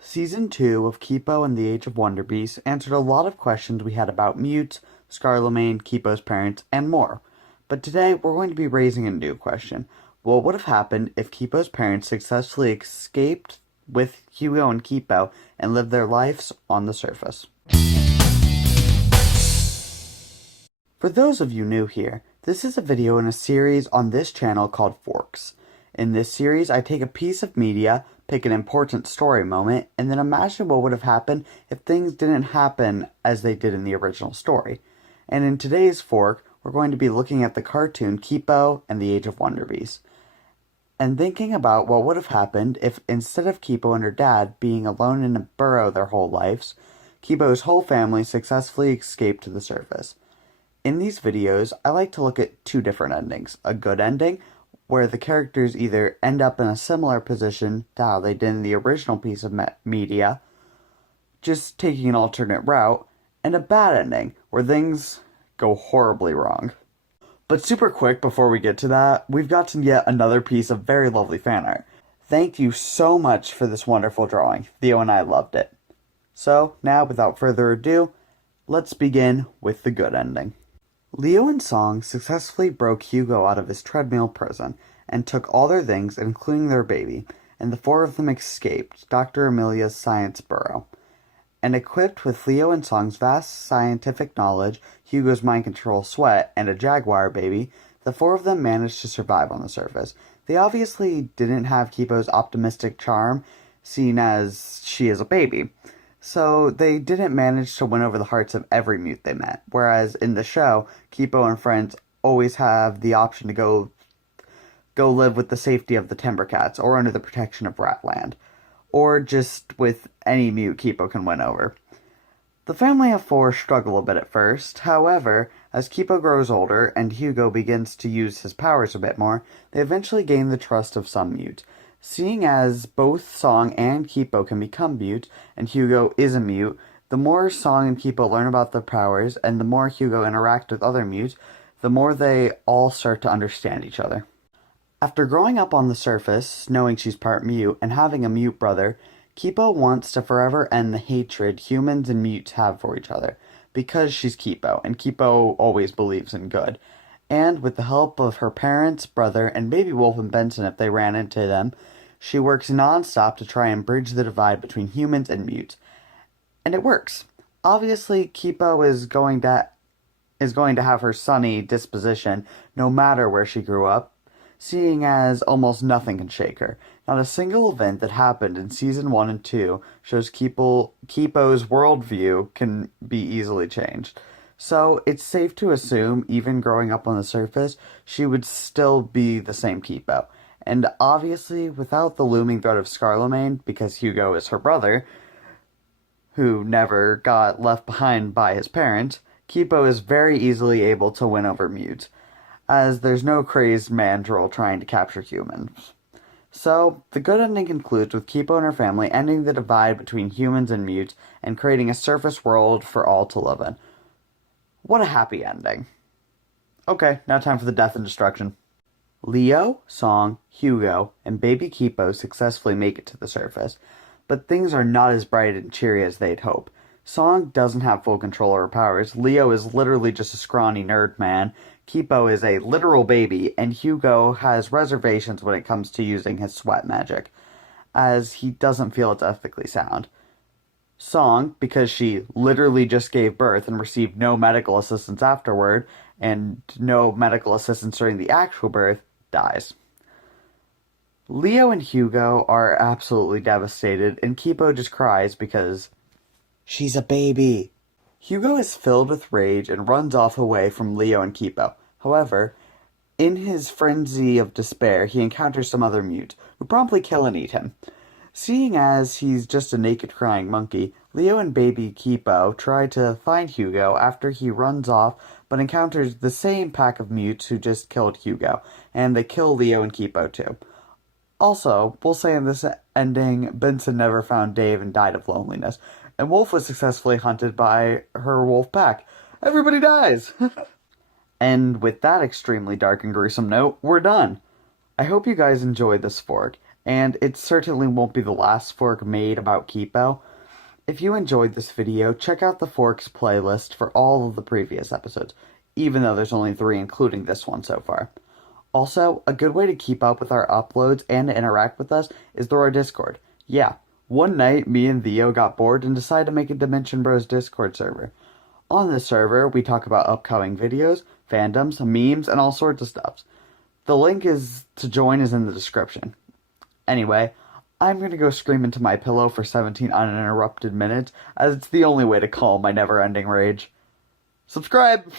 Season 2 of Kipo and the Age of Wonderbeasts answered a lot of questions we had about mutes, Scarlamagne, Kipo's parents, and more. But today we're going to be raising a new question. What would have happened if Kipo's parents successfully escaped with Hugo and Kipo and lived their lives on the surface? For those of you new here, this is a video in a series on this channel called FORKS. In this series, I take a piece of media, pick an important story moment, and then imagine what would have happened if things didn't happen as they did in the original story. And in today's fork, we're going to be looking at the cartoon Kipo and the Age of Wonderbeasts, and thinking about what would have happened if instead of Kipo and her dad being alone in a burrow their whole lives, Kipo's whole family successfully escaped to the surface. In these videos, I like to look at two different endings. A good ending, where the characters either end up in a similar position to how they did in the original piece of media, just taking an alternate route, and a bad ending, where things go horribly wrong. But super quick before we get to that, we've got to yet another piece of very lovely fan art. Thank you so much for this wonderful drawing. Theo and I loved it. So, now without further ado, let's begin with the good ending. Leo and Song successfully broke Hugo out of his treadmill prison and took all their things, including their baby, and the four of them escaped Dr. Amelia's science burrow. And equipped with Leo and Song's vast scientific knowledge, Hugo's mind control sweat, and a jaguar baby, the four of them managed to survive on the surface. They obviously didn't have Kipo's optimistic charm, seen as she is a baby. So they didn't manage to win over the hearts of every mute they met, whereas in the show, Kipo and friends always have the option to go live with the safety of the Timbercats or under the protection of Ratland, or just with any mute Kipo can win over. The family of four struggle a bit at first, however, as Kipo grows older and Hugo begins to use his powers a bit more, they eventually gain the trust of some mute. Seeing as both Song and Kipo can become mute, and Hugo is a mute, the more Song and Kipo learn about their powers, and the more Hugo interacts with other mutes, the more they all start to understand each other. After growing up on the surface, knowing she's part mute, and having a mute brother, Kipo wants to forever end the hatred humans and mutes have for each other, because she's Kipo, and Kipo always believes in good. And with the help of her parents, brother, and maybe Wolf and Benson if they ran into them, she works non-stop to try and bridge the divide between humans and mutes. And it works. Obviously, Kipo is going to have her sunny disposition no matter where she grew up, seeing as almost nothing can shake her. Not a single event that happened in Season 1 and 2 shows Kipo's worldview can be easily changed. So, it's safe to assume, even growing up on the surface, she would still be the same Kipo. And obviously, without the looming threat of Scarlamagne, because Hugo is her brother, who never got left behind by his parents, Kipo is very easily able to win over mutes, as there's no crazed mandrill trying to capture humans. So, the good ending concludes with Kipo and her family ending the divide between humans and mutes and creating a surface world for all to live in. What a happy ending. Okay, now time for the death and destruction. Leo, Song, Hugo, and baby Kipo successfully make it to the surface, but things are not as bright and cheery as they'd hope. Song doesn't have full control of her powers, Leo is literally just a scrawny nerd man, Kipo is a literal baby, and Hugo has reservations when it comes to using his sweat magic, as he doesn't feel it's ethically sound. Song, because she literally just gave birth and received no medical assistance afterward, and no medical assistance during the actual birth, dies. Leo and Hugo are absolutely devastated, and Kipo just cries because she's a baby. Hugo is filled with rage and runs off away from Leo and Kipo. However, in his frenzy of despair, he encounters some other mute, who promptly kill and eat him. Seeing as he's just a naked crying monkey, Leo and baby Kipo try to find Hugo after he runs off, but encounters the same pack of mutes who just killed Hugo, and they kill Leo and Kipo too. Also, we'll say in this ending, Benson never found Dave and died of loneliness, and Wolf was successfully hunted by her wolf pack. Everybody dies! And with that extremely dark and gruesome note, we're done. I hope you guys enjoyed this fork, and it certainly won't be the last fork made about Kipo. If you enjoyed this video, check out the Forks playlist for all of the previous episodes, even though there's only 3 including this one so far. Also, a good way to keep up with our uploads and to interact with us is through our Discord. Yeah, one night me and Theo got bored and decided to make a Dimension Bros Discord server. On this server, we talk about upcoming videos, fandoms, memes, and all sorts of stuff. The link to join is in the description. Anyway, I'm going to go scream into my pillow for 17 uninterrupted minutes, as it's the only way to calm my never-ending rage. Subscribe!